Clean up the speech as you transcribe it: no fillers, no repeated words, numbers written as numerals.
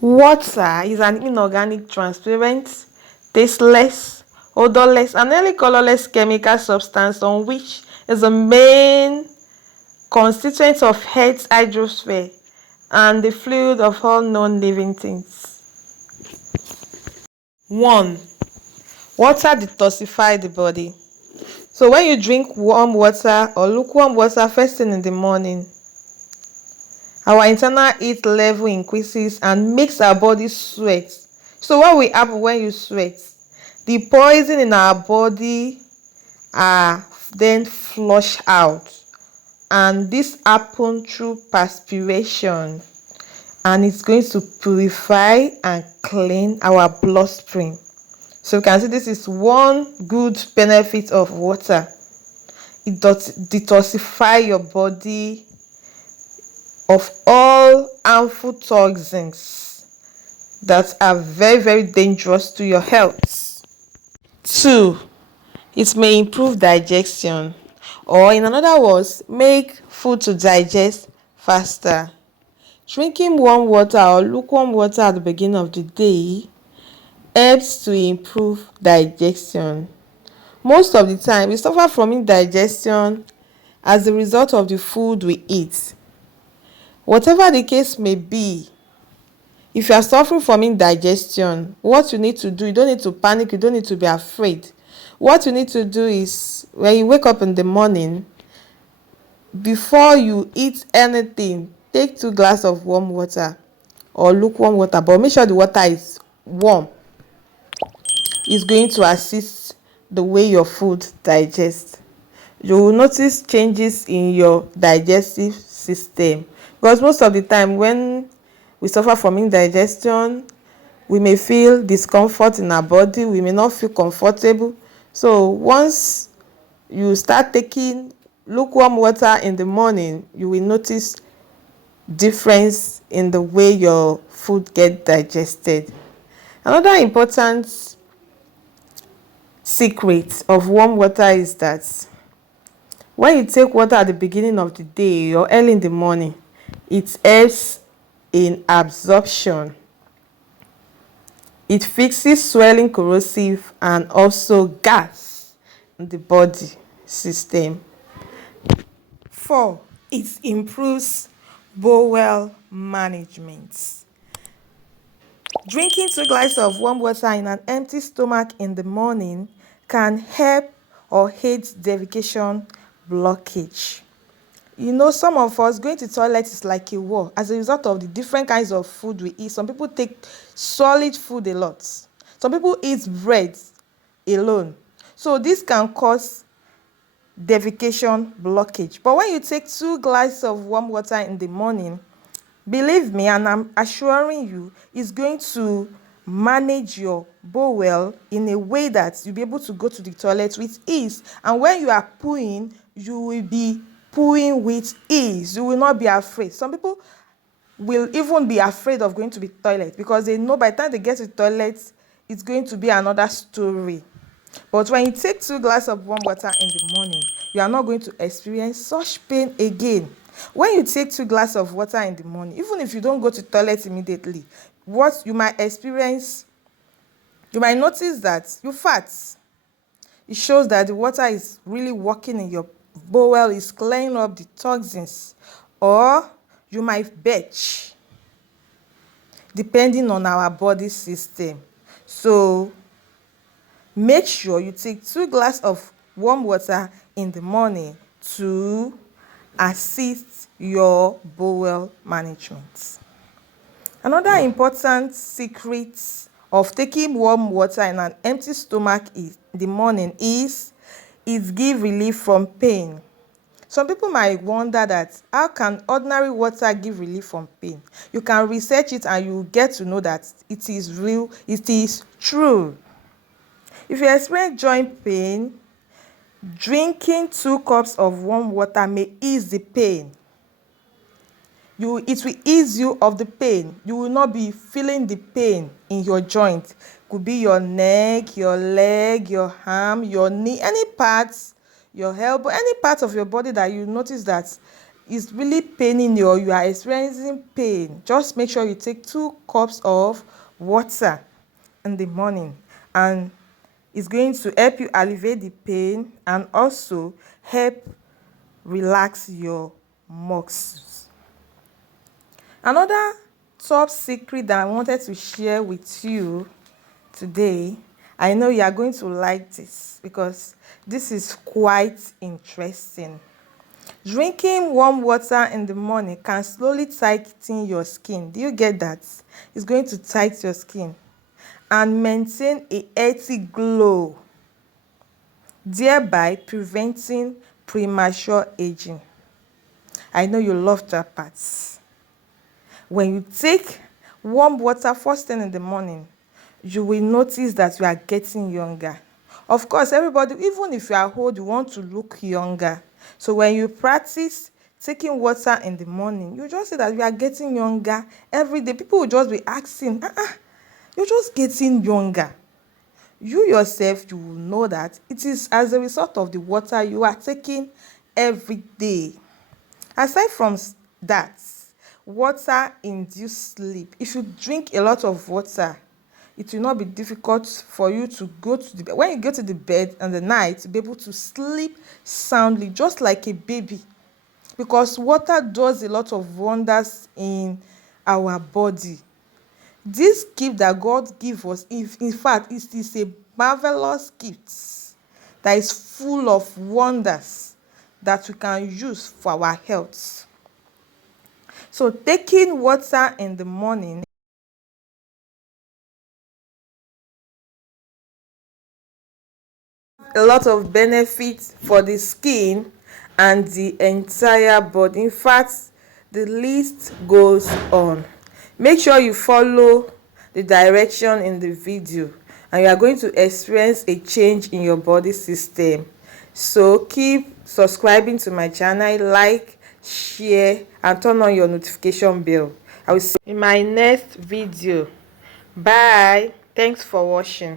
Water is an inorganic, transparent, tasteless, odorless, and nearly colorless chemical substance on which is the main constituent of Earth's hydrosphere and the fluid of all known living things. 1. Water detoxifies the body. So when you drink warm water or lukewarm water first thing in the morning, our internal heat level increases and makes our body sweat. So what will happen when you sweat? The poison in our body are then flushed out, and this happens through perspiration, and it's going to purify and clean our bloodstream. So you can see this is one good benefit of water. It detoxify your body of all harmful toxins that are very, very dangerous to your health. 2. It may improve digestion, or in another words, make food to digest faster. Drinking warm water or lukewarm water at the beginning of the day helps to improve digestion. Most of the time, we suffer from indigestion as a result of the food we eat. Whatever the case may be, if you are suffering from indigestion, what you need to do, you don't need to panic, you don't need to be afraid. What you need to do is, when you wake up in the morning, before you eat anything, take 2 glasses of warm water or lukewarm water, but make sure the water is warm. It's going to assist the way your food digests. You will notice changes in your digestive system, because most of the time when we suffer from indigestion, we may feel discomfort in our body, we may not feel comfortable. So once you start taking lukewarm water in the morning, you will notice difference in the way your food gets digested. Another important secret of warm water is that when you take water at the beginning of the day or early in the morning, it helps in absorption. It fixes swelling, corrosive, and also gas in the body system. 4. It improves bowel management. Drinking 2 glasses of warm water in an empty stomach in the morning can help or aid defecation blockage. You know, some of us going to toilet is like a war as a result of the different kinds of food we eat. Some people take solid food a lot. Some people eat bread alone. So this can cause defecation blockage. But when you take 2 glasses of warm water in the morning, believe me, and I'm assuring you, it's going to manage your bowel in a way that you'll be able to go to the toilet with ease. And when you are pooing, you will be pooing with ease. You will not be afraid. Some people will even be afraid of going to the toilet because they know by the time they get to the toilet, it's going to be another story. But when you take 2 glasses of warm water in the morning, you are not going to experience such pain again. When you take 2 glasses of water in the morning, even if you don't go to the toilet immediately, what you might experience, you might notice that you fart. It shows that the water is really working in your bowel, is cleaning up the toxins, or you might belch, depending on our body system. So make sure you take 2 glasses of warm water in the morning to assist your bowel management. Another important secret of taking warm water in an empty stomach in the morning is it gives relief from pain. Some people might wonder that how can ordinary water give relief from pain? You can research it and you get to know that it is real, it is true. If you experience joint pain, drinking 2 cups of warm water may ease the pain. It will ease you of the pain. You will not be feeling the pain in your joint. Could be your neck, your leg, your arm, your knee, any parts, your elbow, any part of your body that you notice that it's really paining you or you are experiencing pain, just make sure you take 2 cups of water in the morning, and it's going to help you alleviate the pain and also help relax your muscles. Another top secret that I wanted to share with you today, I know you are going to like this because this is quite interesting. Drinking warm water in the morning can slowly tighten your skin. Do you get that? It's going to tighten your skin and maintain a healthy glow, thereby preventing premature aging. I know you love that part. When you take warm water first thing in the morning, you will notice that you are getting younger. Of course, everybody, even if you are old, you want to look younger. So when you practice taking water in the morning, you just see that you are getting younger every day. People will just be asking, you're just getting younger. You yourself, you will know that it is as a result of the water you are taking every day. Aside from that, water induce sleep. If you drink a lot of water, it will not be difficult for you to go to the bed. When you go to the bed in the night, to be able to sleep soundly, just like a baby. Because water does a lot of wonders in our body. This gift that God gives us, in fact, it is a marvelous gift that is full of wonders that we can use for our health. So taking water in the morning, a lot of benefits for the skin and the entire body. In fact, the list goes on. Make sure you follow the direction in the video and you are going to experience a change in your body system. So keep subscribing to my channel, like, share and turn on your notification bell. I will see you in my next video. Bye. Thanks for watching.